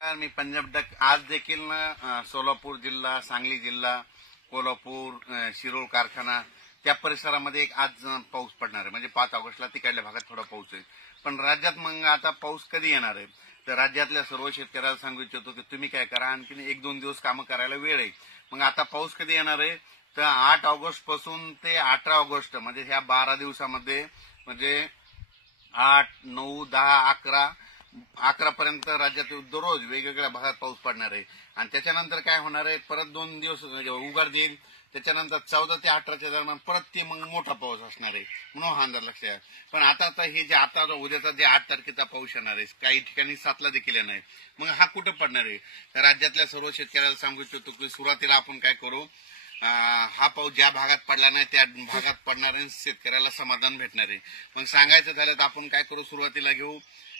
मी Punjab duck आज देखील सोलापूर जिल्हा, सांगली जिल्हा, कोल्हापूर, शिरोळ कारखाना त्या परिसरामध्ये एक आज पाऊस पडणार आहे. म्हणजे 5 ऑगस्टला तिकडल्या भागात थोडा पाऊस आहे. पण राज्यात मग आता पाऊस कधी येणार आहे? तर राज्यातल्या सर्व शेतकऱ्याला सांगू इच्छितो की तुम्ही काय करा, आणखीन 1-2 दिवस कामं करायला वेळ आहे. मग आता पाऊस कधी येणार आहे? तर 8 ऑगस्ट पासून ते 18 ऑगस्ट म्हणजे ह्या 12 दिवसामध्ये म्हणजे 8, 9, 10, 11 पर्यंत राज्यात दररोज वेगवेगळ्या भागात पाऊस पडणार आहे. आणि त्याच्यानंतर काय होणार आहे, परत 2 दिवस उघड देईल. त्याच्यानंतर 14 ते 18च्या दरम्यान परत ते मग मोठा पाऊस असणार आहे, म्हणून हा अंदाज लक्षात आहे. पण आता हे जे आता उद्याचा जे 8 तारखेचा पाऊस येणार आहे, काही ठिकाणी 7ला देखील येणार आहे. मग हा कुठं पडणार आहे? तर राज्यातल्या सर्व शेतकऱ्याला सांगू इच्छितो की सुरुवातीला आपण काय करू, हा पाऊस ज्या भागात पडला नाही त्या भागात पडणाऱ्या शेतकऱ्याला समाधान भेटणार आहे. मग सांगायचं झालं तर आपण काय करू, सुरुवातीला घेऊ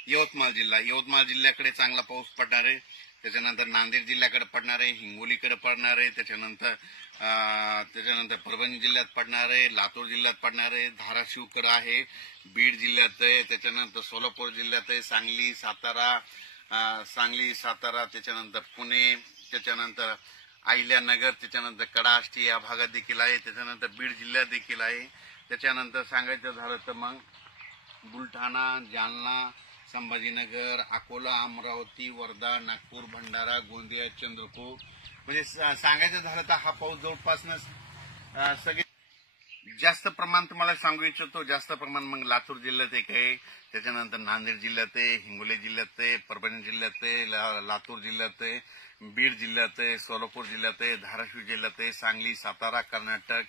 यवतमाळ जिल्ह्याकडे चांगला पाऊस पडणार आहे. त्याच्यानंतर नांदेड जिल्ह्याकडे पडणार आहे, हिंगोलीकडे पडणार आहे, त्याच्यानंतर परभणी जिल्ह्यात पडणार आहे, लातूर जिल्ह्यात पडणार आहे, धाराशिवकडे आहे, बीड जिल्ह्यात आहे, त्याच्यानंतर सोलापूर जिल्ह्यात आहे, सांगली सातारा, त्याच्यानंतर पुणे, त्याच्यानंतर अहिल्यानगर, त्याच्यानंतर कडाष्टी या भागात देखील आहे, त्याच्यानंतर बीड जिल्ह्यात देखील आहे. त्याच्यानंतर सांगायचं झालं तर मग बुलढाणा, जालना, संभाजीनगर, अकोला, अमरावती, वर्धा, नागपूर, भंडारा, गोंदिया, चंद्रपूर म्हणजे सांगायचं झालं तर हा पाऊस जवळपास सगळे जास्त प्रमाण तुम्हाला सांगू इच्छितो. जास्त प्रमाण मग लातूर जिल्ह्यात एक आहे, त्याच्यानंतर नांदेड जिल्ह्यात आहे, हिंगोली जिल्ह्यात आहे, परभणी जिल्ह्यात आहे, लातूर जिल्ह्यात आहे, बीड जिल्ह्यात आहे, सोलापूर जिल्ह्यात आहे, धाराशिव जिल्ह्यात आहे, सांगली, सातारा, कर्नाटक,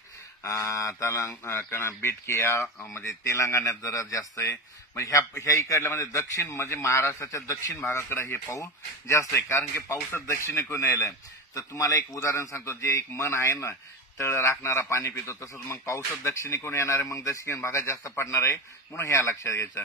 बेटकिया म्हणजे तेलंगणात जरा जास्त आहे. म्हणजे ह्या इकडल्या म्हणजे दक्षिण म्हणजे महाराष्ट्राच्या दक्षिण भागाकडे हे पाऊस जास्त आहे, कारण की पाऊसच दक्षिणेकडून यायलाय. तर तुम्हाला एक उदाहरण सांगतो, जे एक मन आहे ना, तळ राखणारा पाणी पितो, तसंच मग पाऊसच दक्षिणेकडून येणार आहे, मग दक्षिण भागात जास्त पडणार आहे, म्हणून ह्या लक्षात घ्यायचं.